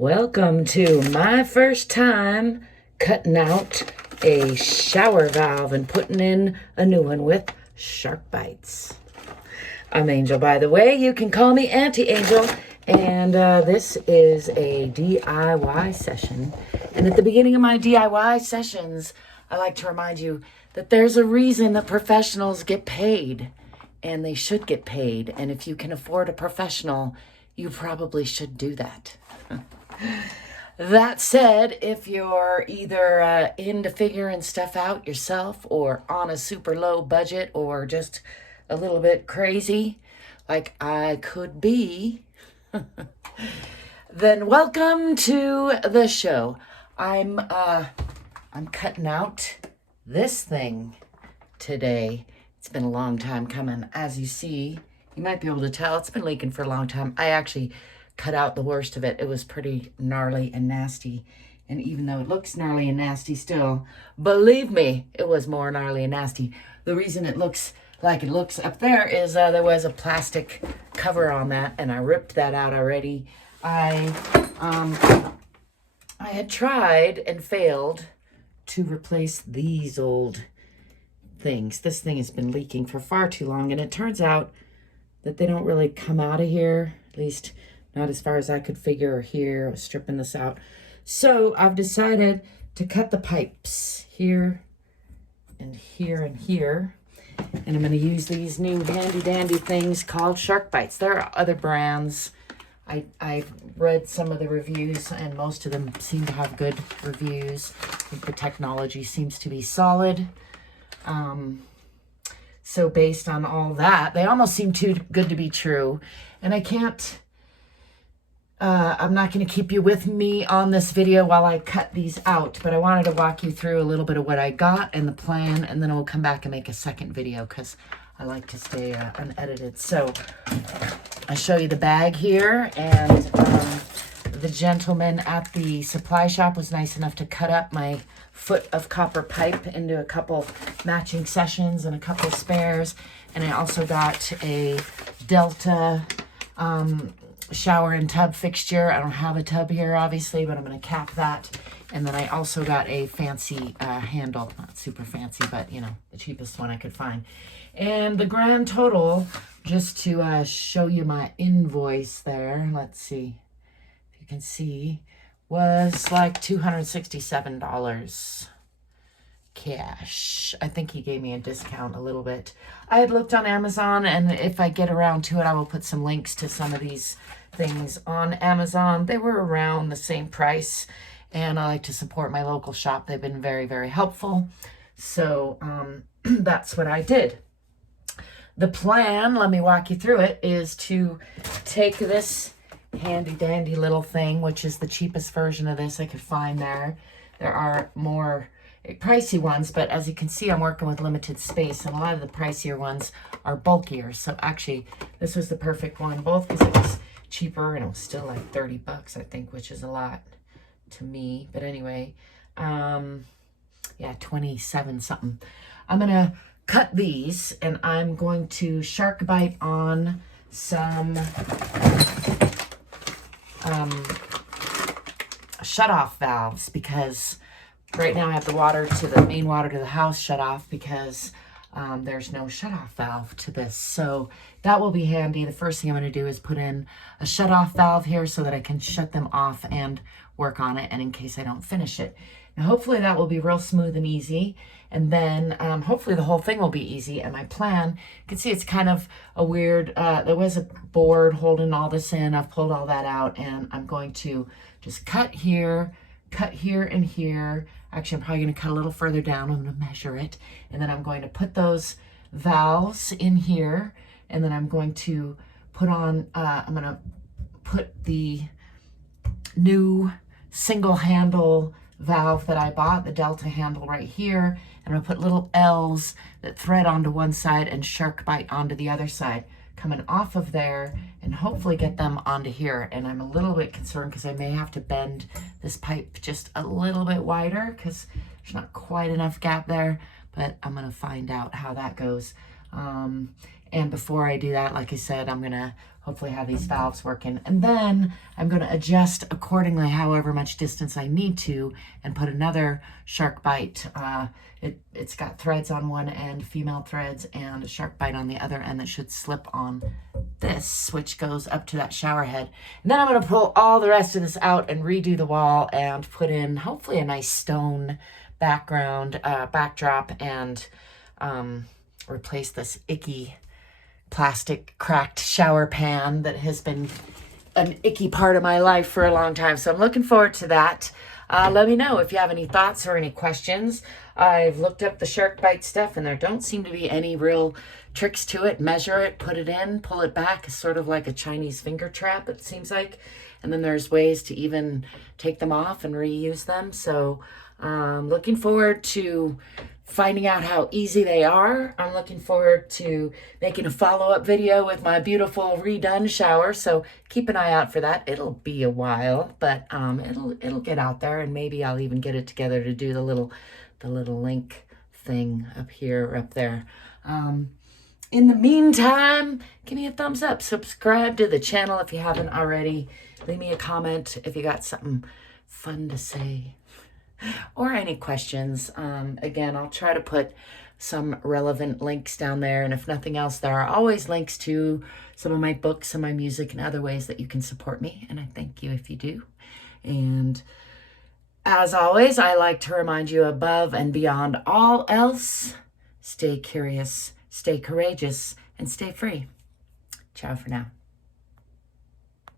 Welcome to my first time cutting out a shower valve and putting in a new one with Sharkbites. I'm Angel, by the way. You can call me Auntie Angel. And this is a DIY session. And at the beginning of my DIY sessions, I like to remind you that there's a reason that professionals get paid. And they should get paid. And if you can afford a professional, you probably should do that. That said, if you're either into figuring stuff out yourself or on a super low budget or just a little bit crazy, like I could be, then welcome to the show. I'm cutting out this thing today. It's been a long time coming. As you see, you might be able to tell it's been leaking for a long time. I actually cut out the worst of it. It was pretty gnarly and nasty. And even though it looks gnarly and nasty still, believe me, it was more gnarly and nasty. The reason it looks like it looks up there is there was a plastic cover on that, and I ripped that out already. I had tried and failed to replace these old things. This thing has been leaking for far too long, and it turns out that they don't really come out of here, at least not as far as I could figure here. I was stripping this out. So I've decided to cut the pipes here and here and here. And I'm going to use these new handy dandy things called Sharkbites. There are other brands. I've read some of the reviews, and most of them seem to have good reviews. I think the technology seems to be solid. So based on all that, they almost seem too good to be true. And I can't... I'm not going to keep you with me on this video while I cut these out, but I wanted to walk you through a little bit of what I got and the plan, and then we'll come back and make a second video because I like to stay unedited. So I show you the bag here, and the gentleman at the supply shop was nice enough to cut up my foot of copper pipe into a couple matching sections and a couple of spares. And I also got a Delta shower and tub fixture. I don't have a tub here, obviously, but I'm going to cap that. And then I also got a fancy handle. Not super fancy, but, you know, the cheapest one I could find. And the grand total, just to show you my invoice there, let's see if you can see, was like $267 cash. I think he gave me a discount a little bit. I had looked on Amazon, and if I get around to it, I will put some links to some of these things on Amazon. They were around the same price, and I like to support my local shop. They've been very, very helpful. So that's what I did. The plan, let me walk you through it, is to take this handy dandy little thing, which is the cheapest version of this I could find there. There are more pricey ones, but as you can see, I'm working with limited space, and a lot of the pricier ones are bulkier. So actually, this was the perfect one, both because it was cheaper and it was still like 30 bucks, I think, which is a lot to me. But anyway, yeah, 27 something. I'm gonna cut these, and I'm going to Sharkbite on some shut-off valves, because right now I have the water to the main water to the house shut off because there's no shut-off valve to this. So that will be handy. The first thing I'm going to do is put in a shut-off valve here so that I can shut them off and work on it, and in case I don't finish it. Now hopefully that will be real smooth and easy, and then hopefully the whole thing will be easy. And my plan, you can see it's kind of a weird, there was a board holding all this in. I've pulled all that out, and I'm going to just cut here and here. Actually, I'm probably going to cut a little further down. I'm going to measure it. And then I'm going to put those valves in here. And then I'm going to put on, I'm going to put the new single handle valve that I bought, the Delta handle right here. And I'm going to put little L's that thread onto one side and Sharkbite onto the other side, coming off of there, and hopefully get them onto here. And I'm a little bit concerned because I may have to bend this pipe just a little bit wider because there's not quite enough gap there, but I'm going to find out how that goes. And before I do that, like I said, I'm going to hopefully have these valves working. And then I'm going to adjust accordingly however much distance I need to and put another Sharkbite. It's got threads on one end, female threads, and a Sharkbite on the other end that should slip on this, which goes up to that shower head. And then I'm going to pull all the rest of this out and redo the wall and put in hopefully a nice stone background, backdrop, and replace this icky plastic cracked shower pan that has been an icky part of my life for a long time. So I'm looking forward to that. Let me know if you have any thoughts or any questions. I've looked up the Sharkbite stuff and there don't seem to be any real tricks to it. Measure it, put it in, pull it back. It's sort of like a Chinese finger trap, it seems like. And then there's ways to even take them off and reuse them. So looking forward to finding out how easy they are. I'm looking forward to making a follow-up video with my beautiful redone shower, so keep an eye out for that. It'll be a while, but it'll get out there, and maybe I'll even get it together to do the little link thing up here or up there. In the meantime, give me a thumbs up, subscribe to the channel if you haven't already, leave me a comment if you got something fun to say or any questions. Again, I'll try to put some relevant links down there, and if nothing else, there are always links to some of my books, some of my music, and other ways that you can support me, and I thank you if you do. And as always, I like to remind you, above and beyond all else, stay curious, stay courageous, and stay free. Ciao for now.